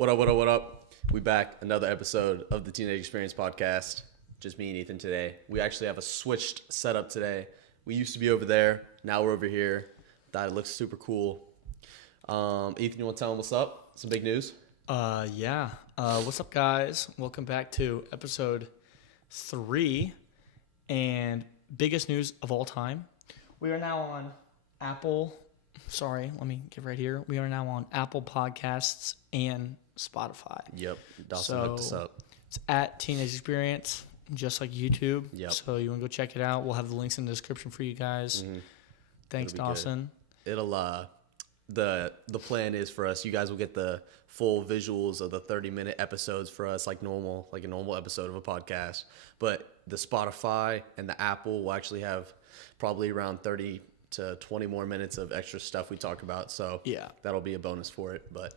What up, what up, what up? We back. Another episode of the Teenage Experience podcast. Just me and Ethan today. We actually have a switched setup today. We used to be over there. Now we're over here. Thought it looks super cool. Ethan, you want to tell them what's up? Some big news? What's up, guys? Welcome back to episode 3 and biggest news of all time. We are now on Apple. Sorry, let me get right here. We are now on Apple Podcasts and Spotify. Yep. Dawson hooked us up. It's at Teenage Experience, just like YouTube. Yep. So you want to go check it out. We'll have the links in the description for you guys. Mm-hmm. Thanks, Dawson. It'll the plan is for us, you guys will get the full visuals of the 30-minute episodes for us like a normal episode of a podcast. But the Spotify and the Apple will actually have probably around 30 to 20 more minutes of extra stuff we talk about. So Yeah. that'll be a bonus for it. But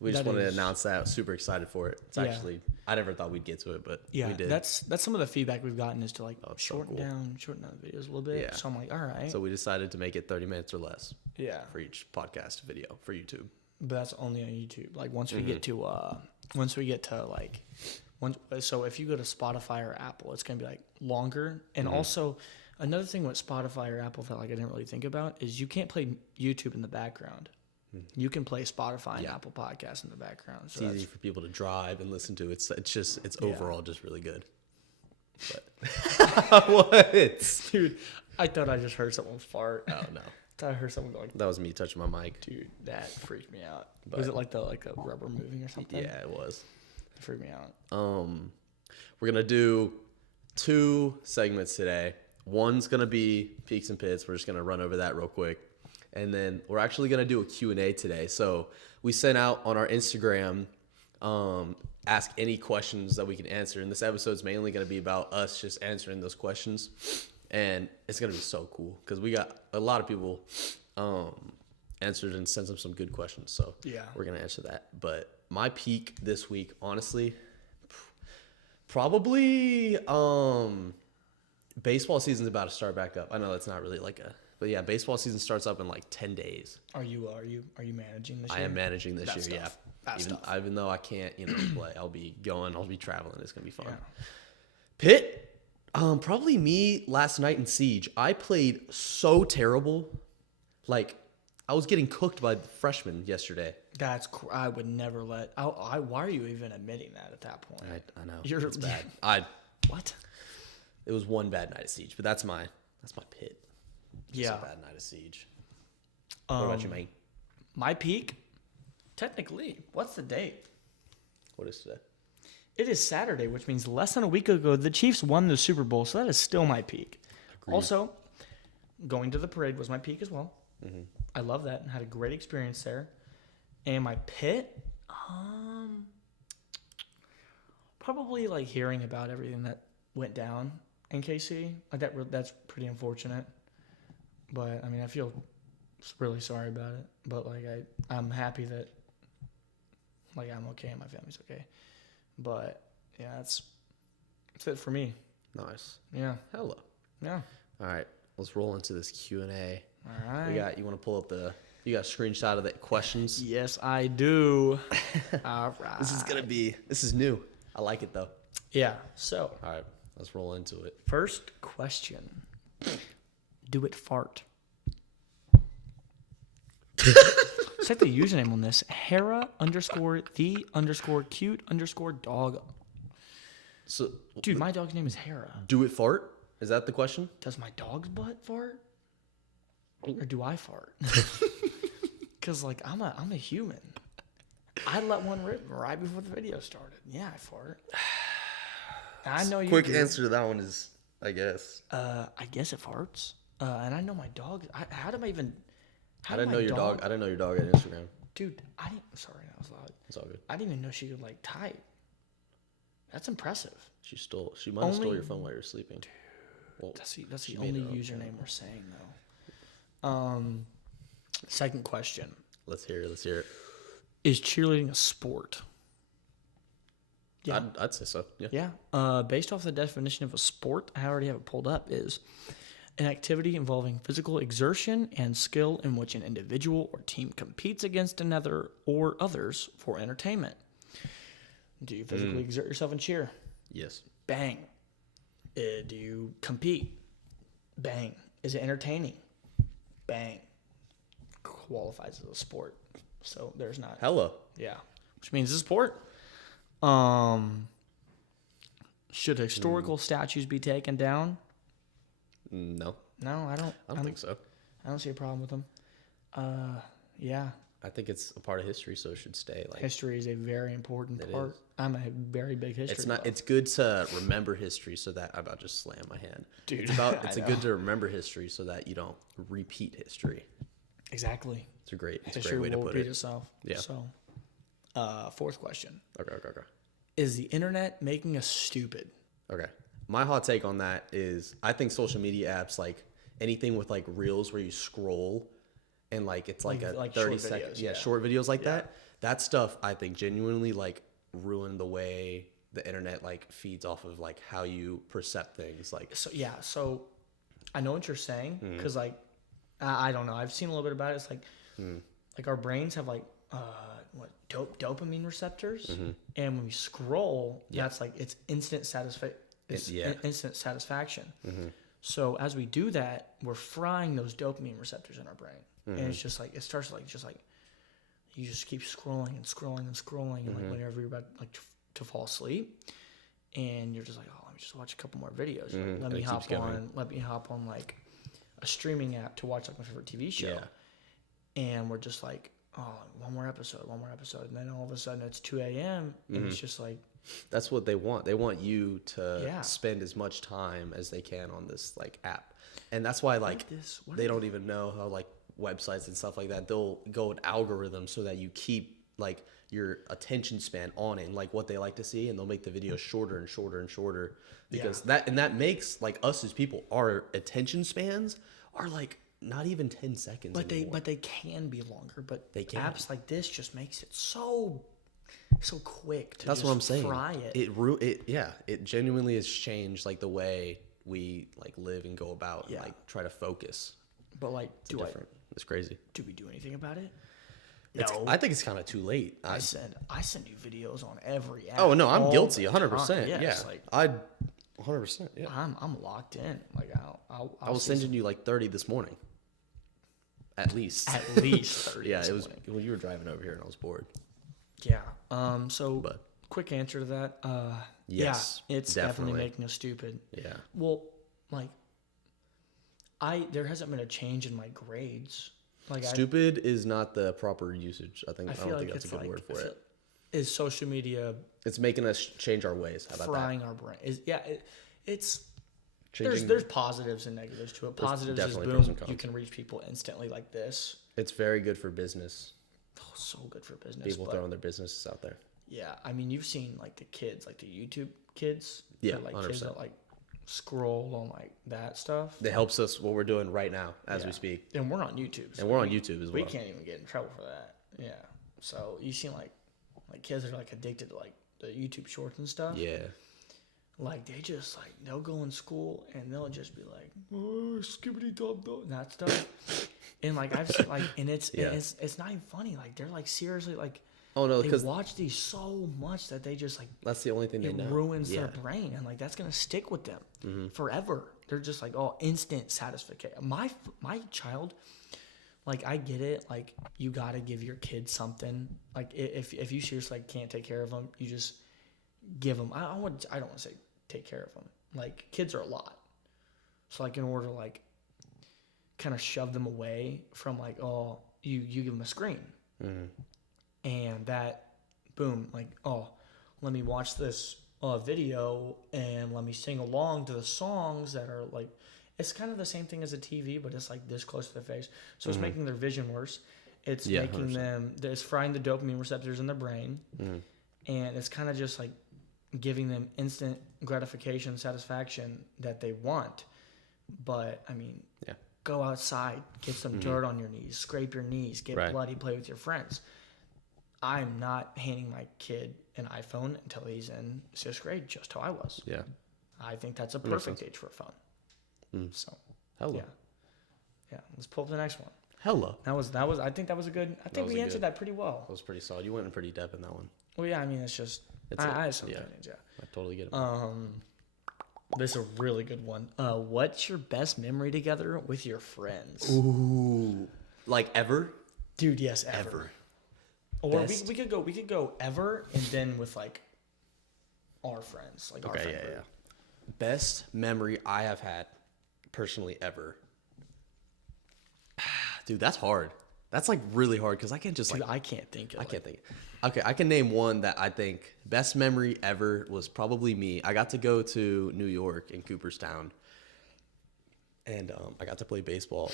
we just wanted to announce that. Super excited for it. It's actually, I never thought we'd get to it, but we did. That's some of the feedback we've gotten is to shorten so cool. down the videos a little bit. Yeah. So I'm like, all right. So we decided to make it 30 minutes or less Yeah. for each podcast video for YouTube. But that's only on YouTube. Like once we get to so if you go to Spotify or Apple, it's gonna be like longer. And also another thing with Spotify or Apple that I didn't really think about is you can't play YouTube in the background. You can play Spotify and Apple Podcasts in the background. So It's easy for people to drive and listen to. It's overall just really good. But what? dude, I thought I just heard someone fart. Oh no. I thought I heard someone going, That was me touching my mic. dude, that freaked me out. But- Was it like a rubber moving or something? Yeah, it was. It freaked me out. We're gonna do 2 segments today. One's gonna be peaks and pits. We're just gonna run over that real quick, and then we're actually gonna do a Q&A today. So we sent out on our Instagram, ask any questions that we can answer, and this episode's mainly gonna be about us just answering those questions, and it's gonna be so cool because we got a lot of people answered and sent some good questions. So Yeah. we're gonna answer that. But my peak this week, honestly, probably baseball season's about to start back up. I know that's not really but yeah, baseball season starts up in like 10 days. Are you managing this year? I am managing this year, tough. That's tough. Even though I can't, play, I'll be traveling. It's gonna be fun. Yeah. Pitt, probably me last night in Siege. I played so terrible. Like, I was getting cooked by the freshmen yesterday. I would never let. Why are you even admitting that at that point? I know. It's bad. What? It was one bad night of Siege, but that's my Pitt. Just Yeah. a bad night of Siege. What about you, mate? My peak, technically, what's the date? What is today? It is Saturday, which means less than a week ago, the Chiefs won the Super Bowl, so that is still my peak. Agreed. Also, going to the parade was my peak as well. I love that and had a great experience there. And my pit, probably like hearing about everything that went down in KC. Like that's pretty unfortunate. But I mean, I feel really sorry about it. But like I'm happy that like I'm okay and my family's okay. But yeah, that's it for me. Nice. Yeah. Hello. Yeah. All right, let's roll into this Q&A. All right. You want to pull up you got a screenshot of the questions? Yes, I do. All right. This is new. I like it though. Yeah. So, All right, let's roll into it. first question. Do it fart. Set the username on this. Hera_the_cute_dog. So, Dude, my dog's name is Hera. do it fart? Is that the question? Does my dog's butt fart? Or do I fart? Because like I'm a human. I let one rip right before the video started. Yeah, I fart. I know you. Quick do. answer to that one is, I guess. I guess it farts. And I know my dog. How do I even? I didn't know your dog. I didn't know your dog had Instagram. Dude, I didn't. Sorry, that was loud. It's all good. I didn't even know she could like type. That's impressive. She might have stole your phone while you were sleeping. Well, That's the she only made it up, username we're saying though. Second question: Let's hear it. Is cheerleading a sport? Yeah. I'd say so. Yeah. Yeah. Based off the definition of a sport, I already have it pulled up. Is An activity involving physical exertion and skill in which an individual or team competes against another or others for entertainment. Do you physically exert yourself and cheer? Yes. Bang. Do you compete? Bang. Is it entertaining? Bang. Qualifies as a sport. So there's not. Hella. Yeah. Which means it's a sport. Should historical statues be taken down? No. No, I don't. I don't think so. I don't see a problem with them. Yeah. I think it's a part of history, so it should stay. Like, History is a very important It part. is. I'm a very big history. it's not. buff. It's good to remember history so that I about just slam my hand. Dude, It's about. I It's know. good to remember history so that you don't repeat history. Exactly. It's a great History way to will put repeat it. itself. Yeah. So, fourth question: Okay. is the internet making us stupid? Okay. My hot take on that is I think social media apps, like anything with like reels where you scroll and like it's like a Like 30 short second, videos, yeah, yeah. short videos like that stuff I think genuinely like ruined the way the internet like feeds off of like how you perceive things. Like, So yeah, so I know what you're saying Mm-hmm. because like I don't know. I've seen a little bit about it. It's like Mm. like our brains have like dopamine receptors, Mm-hmm. and when we scroll, that's like it's instant satisfaction. Yeah. Instant satisfaction. Mm-hmm. So as we do that, we're frying those dopamine receptors in our brain, Mm-hmm. and it's just like it starts like just like you just keep scrolling and scrolling and scrolling, and like whenever you're about like to fall asleep, and you're just like, oh, let me just watch a couple more videos. Like, And let me it keeps going. let me hop on like a streaming app to watch like my favorite TV show, and we're just like, oh, one more episode, and then all of a sudden it's 2 a.m. and it's just like, that's what they want. They want you to Yeah. spend as much time as they can on this like app. And that's why like they don't even know how like websites and stuff like that, they'll go an algorithm so that you keep like your attention span on it and like what they like to see, and they'll make the videos shorter and shorter and shorter because that makes like us as people, our attention spans are like not even 10 seconds anymore. But they can be longer. But They can. apps like this just makes it so quick to That's just what I'm saying. fry it. It genuinely has changed like the way we like live and go about and Yeah. like try to focus. But like, It's crazy. do we do anything about it? I think it's kind of too late. I send you videos on every app. Oh no, I'm all guilty, the 100%. time. Yeah, it's like I'd 100%. Yeah, I'm locked in. Like I was sending you like 30 this morning, at least. at least 30. Yeah, this it was morning. when you were driving over here and I was bored. Yeah. So But quick answer to that. Yes, yeah, it's definitely definitely. making us stupid. yeah, Well, like there hasn't been a change in my grades. Like stupid is not the proper usage. I I don't feel like think that's a it's good like word for it. Is social media It's making us change our ways. How about frying our brain? It's that? Changing. there's positives and negatives to it. Positives is definitely pros boom, and cons. you can reach people instantly like this. It's very good for business. Oh, so good for business. People but throwing their businesses out there. yeah, I mean, you've seen like the kids, like the YouTube kids. Yeah, like kids 100%. that like scroll on like that stuff. That helps us what we're doing right now as we Yeah. speak. And we're on YouTube. And we're on YouTube as We well. can't even get in trouble for that. Yeah. So you seen like kids that are like addicted to like the YouTube shorts and stuff. Yeah. Like they just like they'll go in school and they'll just be like, oh, skibbity dub dub, that stuff. And like I've seen like, and it's Yeah. and it's not even funny. Like they're like seriously like Oh no, they because watch these so much that they just like that's the only thing they it know. ruins Yeah. their brain, and like that's gonna stick with them Mm-hmm. forever. They're just like, oh, instant satisfaction. My child, like I get it. Like you gotta give your kid something. Like if you seriously like, can't take care of them, you just give them. I don't want to say take care of them. Like kids are a lot, so like in order to like kind of shove them away from like, oh, you give them a screen, and that boom, like, oh, let me watch this video and let me sing along to the songs that are like, it's kind of the same thing as a TV, but it's like this close to their face. So it's making their vision worse. It's Yeah, making 100%. them, it's frying the dopamine receptors in their brain. And it's kind of just like giving them instant gratification, satisfaction that they want. But I mean, Yeah. go outside, get some dirt on your knees, scrape your knees, get Right. bloody, play with your friends. I'm not handing my kid an iPhone until he's in 6th grade, just how I was. Yeah. I think that's a makes perfect age for a phone. So Hella. Yeah. Yeah. Let's pull up the next one. Hella. That was. I think that was a good. I think was we a answered good- that pretty well. That was pretty solid. You went in pretty depth in that one. Well, yeah. I mean, it's just. It's I have some yeah. opinions. Yeah. I totally get it. This is a really good one. What's your best memory together with your friends? Ooh. Like ever? Dude, yes, ever. Or Best. we could go ever and then with like our friends, like our friend group. Best memory I have had personally ever. Dude, that's hard. That's like really hard because I can't just Dude, like I can't think of I can't think. Okay, I can name one that I think best memory ever was probably me. I got to go to New York in Cooperstown, and I got to play baseball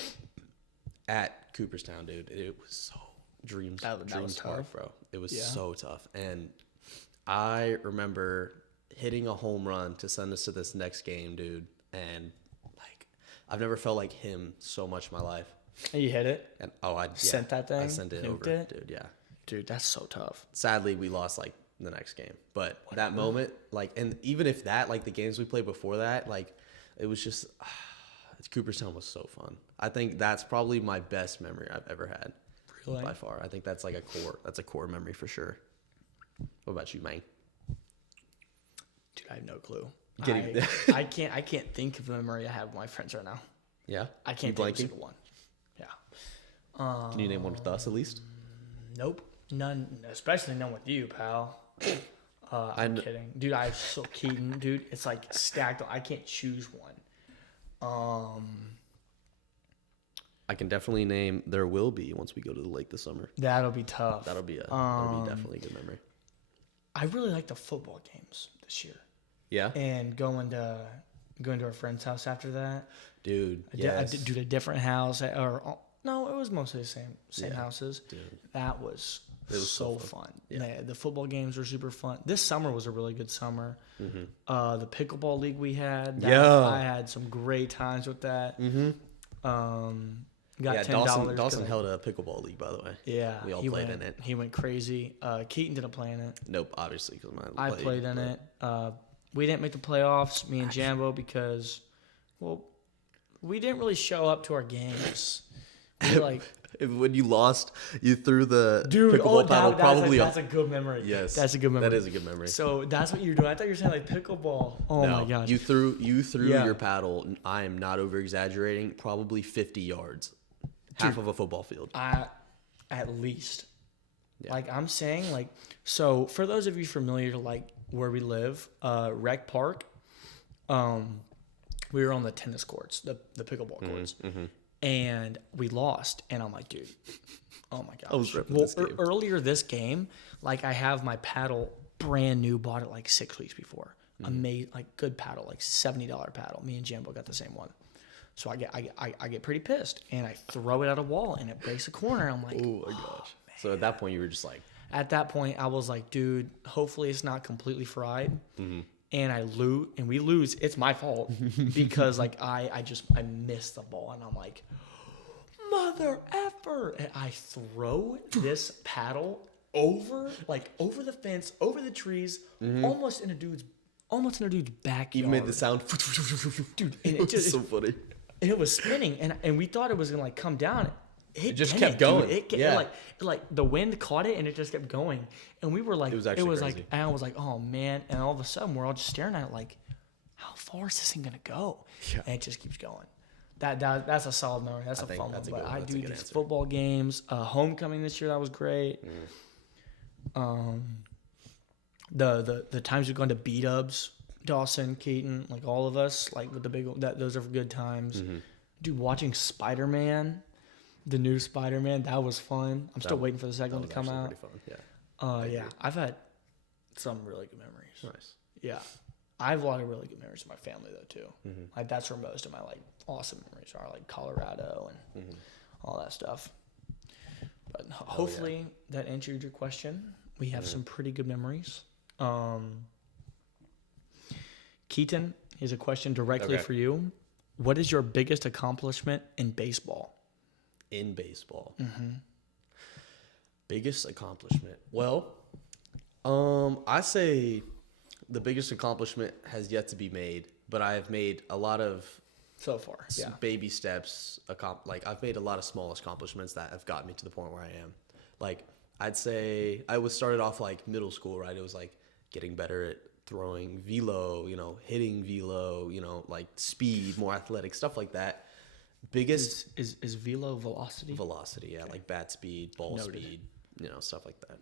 at Cooperstown, dude. It was so dreams That was hard, tough. bro. It was Yeah. so tough, and I remember hitting a home run to send us to this next game, dude. And like, I've never felt like him so much in my life. And you hit it? And Sent that thing? I sent it Nuked over, it? dude. Yeah. Dude, that's so tough. Sadly, we lost like the next game, but that moment, like, and even if that, like, the games we played before that, like, it was just Cooperstown was so fun. I think that's probably my best memory I've ever had, Really? by far. I think that's like a core memory for sure. What about you, man? Dude, I have no clue. Can't even- I can't think of the memory I have with my friends right now. Yeah, I You can't think of a blanking? single one. Yeah. Can you name one with us at least? Nope. None, especially none with you, pal. I'm kidding. Dude, I have so Keaton, dude. It's like stacked. I can't choose one. I can definitely name There Will Be once we go to the lake this summer. That'll be tough. That'll be definitely a good memory. I really like the football games this year. Yeah, And going to our friend's house after that. dude. Dude, a different house no, it was mostly the same houses. Dude. That was was so so fun. Yeah, the football games were super fun. This summer was a really good summer. The pickleball league we had. Yeah. I had some great times with that. Got Yeah, $10. Dawson held a pickleball league, by the way. Yeah, We all he played went, in it. He went crazy. Keaton didn't play in it. Nope, obviously, because I played in it. We didn't make the playoffs, me and Jambo, because, well, we didn't really show up to our games. We like, When you lost, you threw the dude, pickleball paddle probably that's a good memory. Yes, that's a good memory. That is a good memory. So that's what you're doing. I thought you were saying like pickleball. Oh No, my gosh. you threw Yeah. your paddle. I am not over exaggerating. Probably 50 yards, half of a football field. At least. Like I'm saying, like, so for those of you familiar to like where we live, Rec Park, we were on the tennis courts, the pickleball courts, and we lost. And I'm like, dude, oh my gosh. I was ripping this game. Earlier this game, like I have my paddle brand new, bought it like 6 weeks before. Like good paddle, like $70 paddle. Me and Jambo got the same one. So I get pretty pissed, and I throw it at a wall, and it breaks a corner. I'm like, Oh my gosh. So at that point, you were just like, at that point, I was like, dude, hopefully it's not completely fried. And we lose. It's my fault because like I missed the ball, and I'm like, mother effer, and I throw this paddle over the fence, over the trees, almost in a dude's backyard. you made the sound. dude, and It was so funny. and it was spinning, and we thought it was gonna like come down. It just didn't, kept going. Dude. Yeah. It like the wind caught it and it just kept going. And we were like, It was actually like, crazy. and I was like, oh man. And all of a sudden we're all just staring at it like, how far is this thing gonna go? Yeah. And it just keeps going. That's a solid memory. That's a think fun one. that's a But good- I that's a do good these answer. football games. Homecoming this year, that was great. The times we've gone to B-dubs, Dawson, Keaton, like all of us, like with the big those are good times. Dude, watching Spider-Man, the new Spider-Man, that was fun. I'm still waiting for the second one to come out. Pretty fun. Yeah. Yeah, I've had some really good memories. Nice. Yeah, I have a lot of really good memories with my family though too. Like that's where most of my like awesome memories are, like Colorado and all that stuff. But hopefully that answered your question. We have some pretty good memories. Keaton, here's a question directly Okay. for you. What is your biggest accomplishment in baseball? In baseball. Biggest accomplishment. Well, I say the biggest accomplishment has yet to be made, but I have made a lot of so far. Yeah. baby steps. Like I've made a lot of small accomplishments that have gotten me to the point where I am. Like I'd say I was started off like middle school, right? It was like getting better at throwing velo, hitting velo, like speed, more athletic stuff like that. Biggest Is velo velocity? velocity, yeah, like bat speed, ball Noted. speed, stuff like that.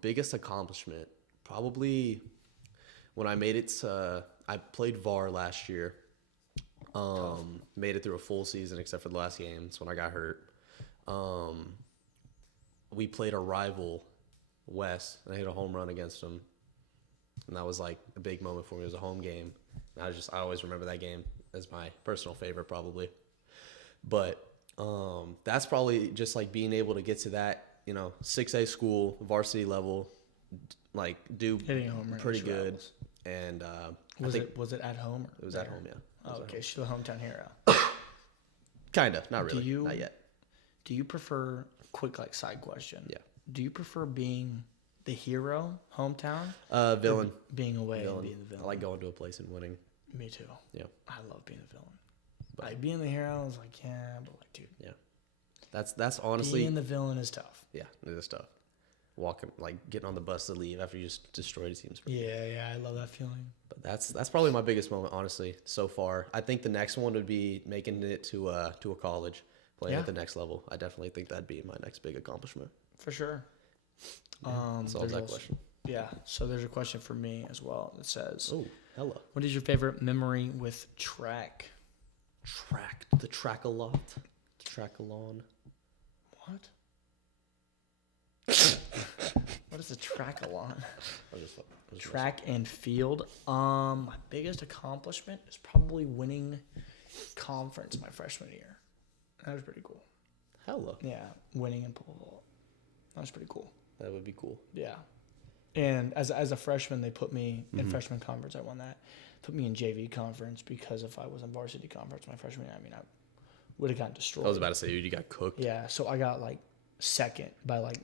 Biggest accomplishment probably when I made it to, I played VAR last year. Made it through a full season except for the last game. That's when I got hurt. We played a rival, Wes, and I hit a home run against him. And that was like a big moment for me. It was a home game. And I always remember that game as my personal favorite probably. But that's probably just like being able to get to that, 6A school, varsity level, like do Hitting a home run pretty is good. rivals. And Was it at home? it was at home, yeah. Oh, okay. She's the hometown hero. Kind of, not really, not yet. Do you prefer, quick like side question? Yeah. Do you prefer being the hero, hometown, Villain. being away and Villain. being the villain? I like going to a place and winning. Me too. Yeah. I love being the villain. But- Like being the hero, I was like, yeah, but like, dude, That's honestly, being the villain is tough. yeah, it is tough. Walking, like getting on the bus to leave after you just destroyed a team's. Yeah, I love that feeling. But that's probably my biggest moment, honestly, so far. I think the next one would be making it to a college, playing Yeah. at the next level. I definitely think that'd be my next big accomplishment. For sure. Solves there's that also- question. Yeah. So there's a question for me as well that says, Oh, hella. what is your favorite memory with track? The track-a-lot. The track-along. What? What is a track-a-lot? I was just Track and field. My biggest accomplishment is probably winning conference my freshman year. That was pretty cool. hella. Yeah, winning in pole vault. That was pretty cool. That would be cool. Yeah. And as a freshman, they put me in freshman conference. I won that. Put me in JV conference because if I was in varsity conference my freshman year, I would have gotten destroyed. I was about to say, you got cooked. Yeah, so I got like second by like,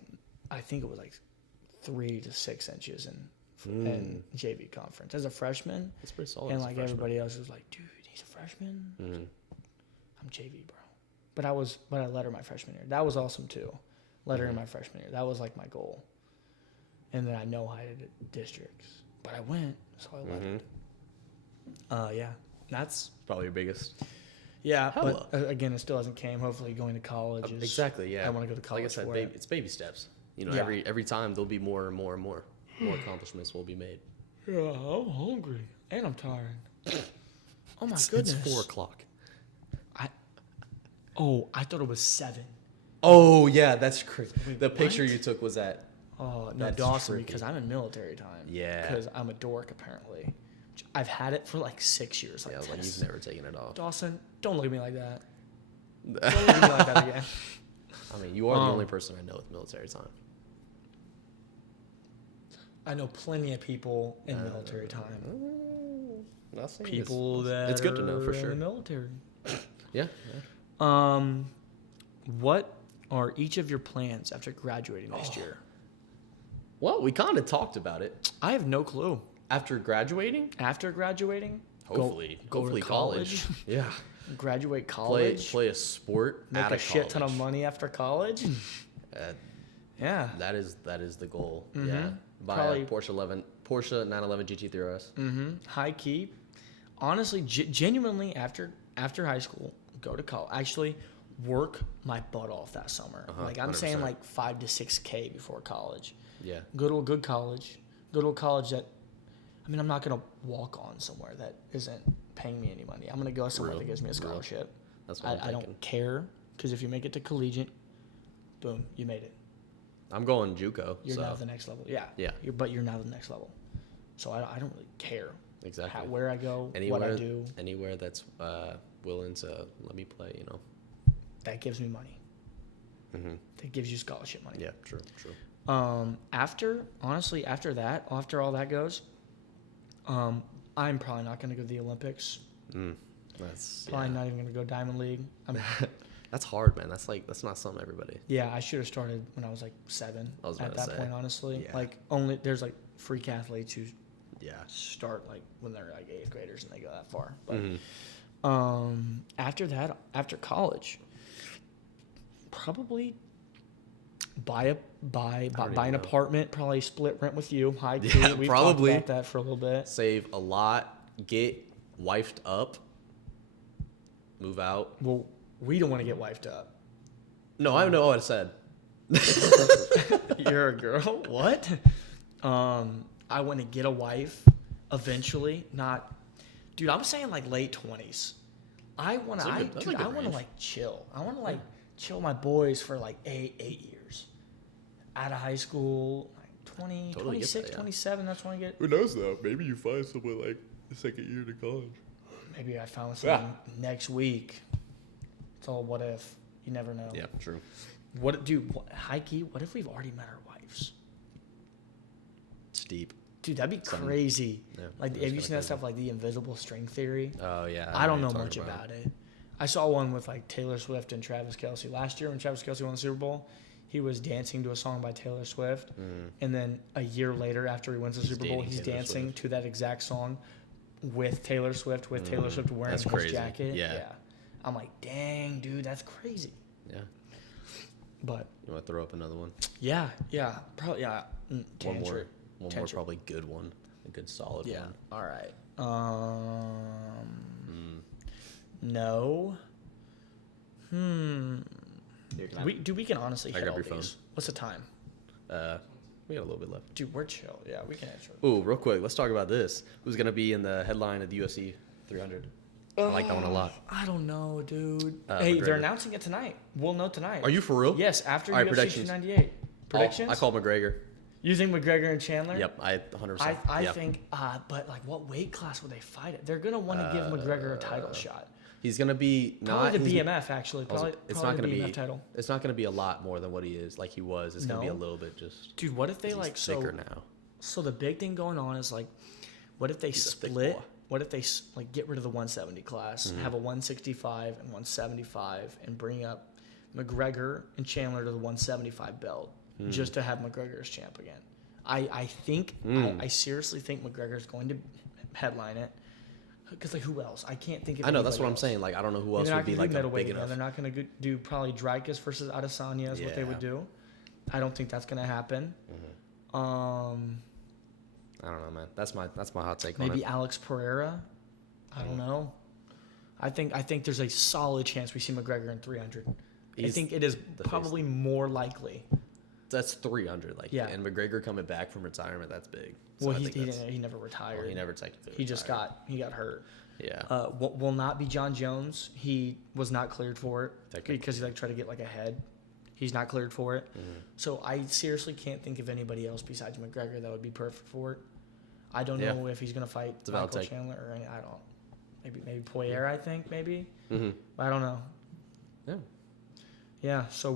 I think it was like 3 to 6 inches in JV conference as a freshman. That's pretty solid. And as a like freshman. everybody else was like, dude, he's a freshman. I'm JV, bro. But I led her my freshman year. That was awesome too. Led her in my freshman year. That was like my goal. And then I know I did districts, but I went, so I led it. Yeah, that's Probably your biggest. yeah. Hella. But again, it still hasn't came. Hopefully, going to college is Exactly, yeah. I want to go to college. Like I said, for baby, it. it's baby steps. Yeah. Every time there'll be more and more and more. More accomplishments will be made. Yeah, I'm hungry and I'm tired. Oh my goodness! It's 4:00. I thought it was 7. Oh yeah, that's crazy. The what? picture you took was at. Oh no, That's Dawson, tricky. because I'm in military time. Yeah. Because I'm a dork apparently. I've had it for like 6 years. Like Yeah, I was like, this. you've never taken it off. Dawson, don't look at me like that. Don't look at me like that again. I mean, you are the only person I know with military time. I know plenty of people in military time. Not saying People that it's good to know for are in sure. the military. Yeah. What are each of your plans after graduating next year? Well, we kind of talked about it. I have no clue. After graduating, After graduating, hopefully to college. Yeah. graduate Play college, a sport. make out a of shit ton of college. money after college. Uh, Yeah. that is the goal. Yeah. Buy Probably- a Porsche 911 GT3 RS. High key. Honestly, genuinely, after high school, go to college. Actually, work my butt off that summer. Like I'm saying, 100%. like 5 to 6K before college. Yeah. Go to a good college. Go to a college that, I mean, I'm not gonna walk on somewhere that isn't paying me any money. I'm gonna go somewhere that gives me a scholarship. That's what I'm I thinking. don't care because if you make it to collegiate, boom, you made it. I'm going JUCO. You're so now the next level. Yeah. Yeah. But you're now the next level. So I don't really care exactly. where I go, Anywhere, what I do. Anywhere that's willing to let me play, That gives me money. That gives you scholarship money. Yeah, true. After that, after all that goes, I'm probably not going to go to the Olympics. That's Probably not even going to go Diamond League. I mean, that's hard, man. That's not something everybody. yeah, I should have started when I was like 7. I was at about that to say. point, honestly, Yeah. like there's like freak athletes who Yeah. start like when they're like 8th graders and they go that far. But After that, after college, probably buy an apartment. Probably split rent with you. High key. Yeah, We've probably. talked about that for a little bit. Save a lot. Get wifed up. Move out. Well, we don't want to get wifed up. No, I know what I said. You're a girl. What? I want to get a wife eventually. Not, dude. I'm saying like late 20s. I want to. That's a good I want to range. like chill. I want to like chill with my boys for like 8 years. Out of high school, like 20, Totally get 26, that, yeah. 27. That's when I get. Who knows though? Maybe you find someone like the second year to college. Maybe I found something next week. It's all what if. You never know. Yeah, true. What, dude? High key. What if we've already met our wives? It's deep. Dude, that'd be crazy. Yeah, Like, that's have you kinda seen that crazy. stuff like the invisible string theory? Oh yeah. I don't know know what much you're talking about it. I saw one with like Taylor Swift and Travis Kelce. Last year when Travis Kelce won the Super Bowl, he was dancing to a song by Taylor Swift. And then a year later after he wins the Super Bowl, dating he's Taylor dancing Swift. to that exact song with Taylor Swift, wearing That's his crazy. jacket. Yeah. I'm like, dang, dude, that's crazy. Yeah. But You want to throw up another one? yeah, probably, yeah. One Tangent. more. One more Tangent. probably good one. A good solid Yeah. one. All right. No. We can honestly hit grab all your phone. these. What's the time? We got a little bit left. Dude, we're chill. Yeah, we can answer. Ooh, real quick, let's talk about this. Who's gonna be in the headline of the UFC 300? I like that one a lot. I don't know, dude. Hey, McGregor. they're announcing it tonight. We'll know tonight. Are you for real? Yes, after All right, UFC predictions. 298. Predictions? I call McGregor. You think McGregor and Chandler? Yep, I 100%. I Yep. think, but like, what weight class would they fight at? They're gonna want to give McGregor a title shot. He's gonna be Probably not. the he's- BMF actually. Probably, it's probably not gonna the BMF be. title. It's not gonna be a lot more than what he is, like he was. It's gonna be a No. little bit just. Dude, what if they he's like thicker now. So the big thing going on is like, what if they a thick split? boy. What if they like get rid of the 170 class, have a 165 and 175, and bring up McGregor and Chandler to the 175 belt, just to have McGregor as champ again? I think I seriously think McGregor is going to headline it. Because like who else? I can't think of. I know that's anybody what I'm else. saying. Like I don't know who And else they're would not be gonna like do a middleweight big again. enough. They're not going to do probably Dreykus versus Adesanya is what they would Yeah. do. I don't think that's going to happen. I don't know, man. That's my hot take on Maybe it. Alex Pereira. I don't know. I think there's a solid chance we see McGregor in 300. I He's think it is the probably more likely. That's 300. Like Yeah. and McGregor coming back from retirement, that's big. So Well, I he think that's- didn't, he never retired. well, he never technically. He just retired. got hurt. Yeah. Will not be John Jones. He was not cleared for it Technically. because he like tried to get like ahead. He's not cleared for it. So I seriously can't think of anybody else besides McGregor that would be perfect for it. I don't Yeah. know if he's gonna fight a valid Michael take. Chandler or any. I don't. Maybe Poirier. I think maybe. Mm-hmm. I don't know. Yeah. Yeah. So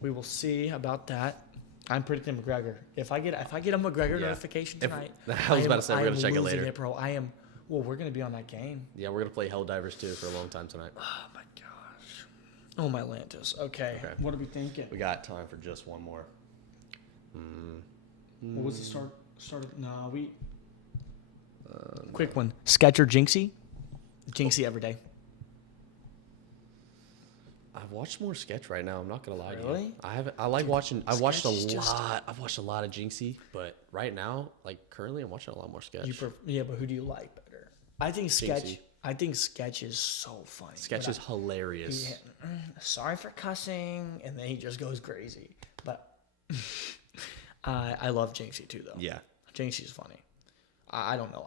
we will see about that. I'm predicting McGregor. If I get a McGregor Yeah. notification If- tonight, I was about to say, we're I gonna am check it losing later. bro. I am. Well, we're gonna be on that game. Yeah, we're gonna play Helldivers 2 for a long time tonight. Oh my gosh. Oh my Lantis. Okay. Okay. What are we thinking? We got time for just one more. What was the start of? No, we. Quick one. Sketch or Jinxie? Jinxie every day. I've watched more sketch right now. I'm not gonna lie to Really? you. I haven't. I like watching. I've watched a Sketch is just- lot. I've watched a lot of Jinxie, but right now, like currently, I'm watching a lot more sketch. Yeah, but who do you like better? I think Sketch. Jinxie. I think Sketch is so funny. Sketch But is hilarious. sorry for cussing, and then he just goes crazy. But I love Jinxie too, though. Yeah. Jinxie's funny. I don't know.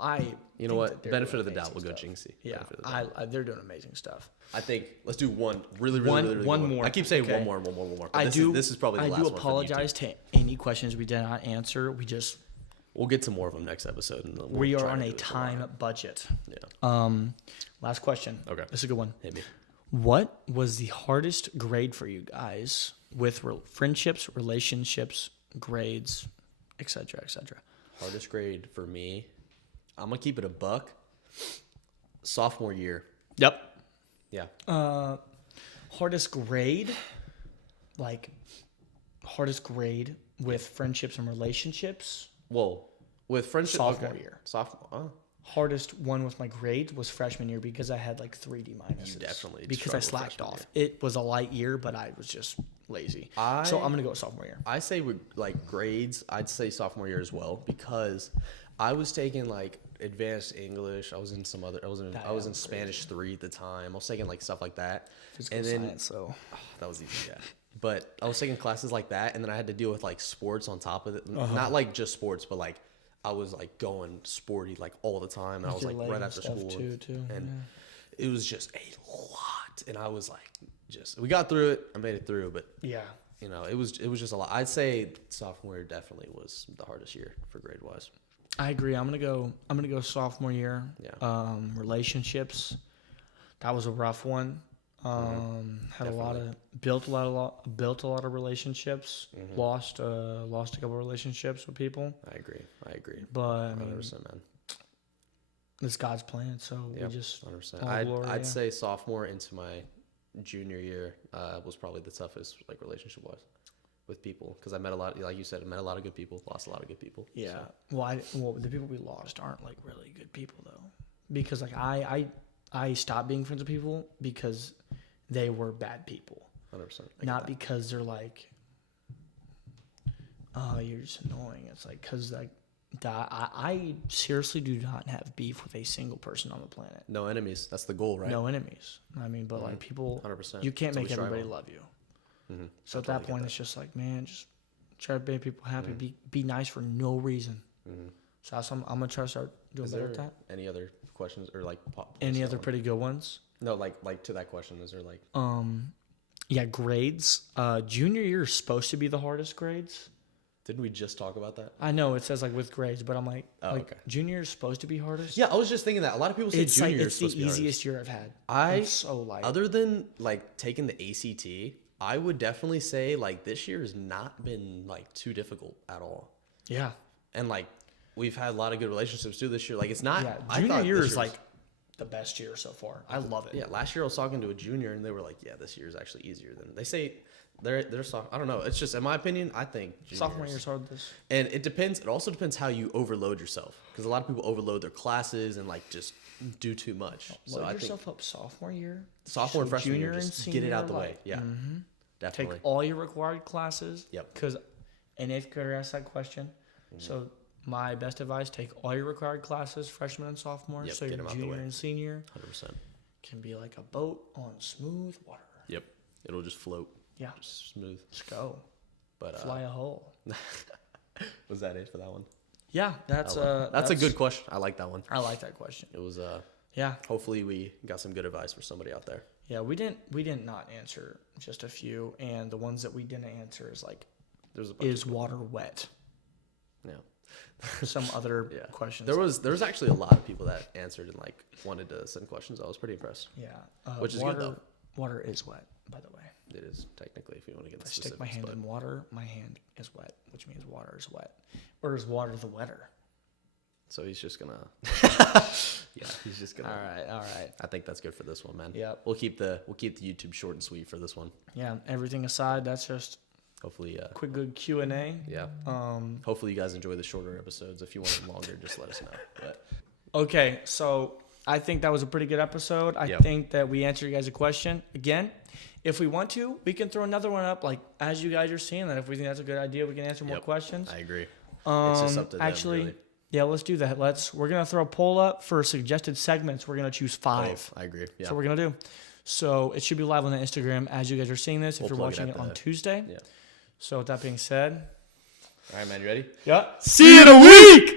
You know think what? that they're Benefit doing of the doubt. amazing We'll go stuff. Jinxie. Yeah, Benefit of the doubt. they're doing amazing stuff. I think let's do one really One good more. I keep saying Okay. one more. But I this do. This is probably the I last do one for apologize to any questions we did not answer. We'll get to more of them next episode. And then we'll We are try on to a do it time budget. Yeah. Last question. Okay. This is a good one. Hit me. What was the hardest grade for you guys with friendships, relationships, grades, etc., etc.? Hardest grade for me. I'm gonna keep it a buck. Sophomore year. Yep. Yeah. Hardest grade, hardest grade with friendships and relationships. Well, with friendship. Sophomore year. Sophomore. hardest one with my grades was freshman year because I had like 3 D minuses. You definitely because I struggled slacked freshman off. It was a light year, but I was just lazy. So I'm gonna go with sophomore year. I say with like grades, I'd say sophomore year as well because I was taking like advanced English. I was in some other. I was in Spanish 3 at the time. I was taking like stuff like that. Physical and then science, so that was easy, yeah. But I was taking classes like that, and then I had to deal with like sports on top of it. Not like just sports, but like I was like going sporty like all the time, and I was like right after school, too, and it was just a lot. And I was like, we got through it. I made it through, but yeah. you know, it was just a lot. I'd say sophomore year definitely was the hardest year for grade wise. I agree. I'm gonna go sophomore year. Yeah. Relationships. That was a rough one. Had built a lot of relationships. Lost a couple relationships with people. I agree. But I mean, 100%, man. it's God's plan. So Yep, we just 100%. I'd say sophomore into my junior year was probably the toughest, like relationship wise, with people, because I met a lot. Like you said, I met a lot of good people. Lost a lot of good people. yeah. So. Well, the people we lost aren't like really good people though, because like I stopped being friends with people because they were bad people. 100%. Not because they're like, oh, you're just annoying. It's like, because like, I seriously do not have beef with a single person on the planet. No enemies. That's the goal, right? No enemies. I mean, but like people, 100%. you can't That's what make we strive everybody on. love you. Mm-hmm. So at that point, it's just like, man, just try to make people happy. Be nice for no reason. Mm-hmm. So I'm gonna try to start doing Is better there at that. any other questions or like Any other pretty good ones? No, like to that question, is there like Yeah, grades. Junior year is supposed to be the hardest grades. didn't we just talk about that? I know it says like with grades, but I'm like, okay. Junior year is supposed to be hardest. Yeah, I was just thinking that a lot of people say It's junior like year it's is the supposed to be easiest year I've had. hardest. It's so light. Other than like taking the ACT, I would definitely say like this year has not been like too difficult at all. Yeah. And like we've had a lot of good relationships too this year. Like it's not. Yeah. I Junior thought year this is year like the best year so far. I love it. Yeah, last year I was talking to a junior and they were like, "Yeah, this year is actually easier than they say." They're soft. I don't know. It's just in my opinion. I think Sophomore year's hard. and it depends. It also depends how you overload yourself, because a lot of people overload their classes and like just do too much. So I think yourself up sophomore year. sophomore and freshman junior year, and just senior get it out the way. like, Yeah, Take definitely. all your required classes. Yep. Because an 8th grader asked that question. So my best advice: take all your required classes, freshman and sophomore. Yep, So get your 'em out the junior way. and senior 100%. can be like a boat on smooth water. Yep, it'll just float. Yeah. Just smooth. Let's go. But Fly a hole. was that it for that one? Yeah, that's That's a good question. I like that one. I like that question. It was Yeah, hopefully we got some good advice for somebody out there. yeah. We didn't not answer just a few, and the ones that we didn't answer is like, There's a bunch is water wet? Yeah. Some other Yeah. questions. There was actually a lot of people that answered and like wanted to send questions. I was pretty impressed. Yeah. Which is water, good, though. Water is wet, by the way. It is technically, if you want to get If the I stick my specifics, hand but in water, my hand is wet, which means water is wet. Or is water the wetter? so he's just gonna. Yeah, he's just gonna. All right. I think that's good for this one, man. Yep. We'll keep the YouTube short and sweet for this one. Yeah. Everything aside, that's just Hopefully, quick good Q&A. yeah. Hopefully you guys enjoy the shorter episodes. If you want them longer, just let us know. But Okay, so I think that was a pretty good episode. I Yep. think that we answered you guys a question. Again, if we want to, we can throw another one up. Like as you guys are seeing that, if we think that's a good idea, we can answer more Yep. questions. I agree. It's just up to them, Actually, really. yeah, let's do that. We're gonna throw a poll up for suggested segments. We're gonna choose 5. I agree. Yeah. So we're gonna do. So it should be live on the Instagram as you guys are seeing this. If We'll you're plug it watching at it on the- Tuesday. Yeah. So with that being said, All right, man. You ready? yeah. See you in a week.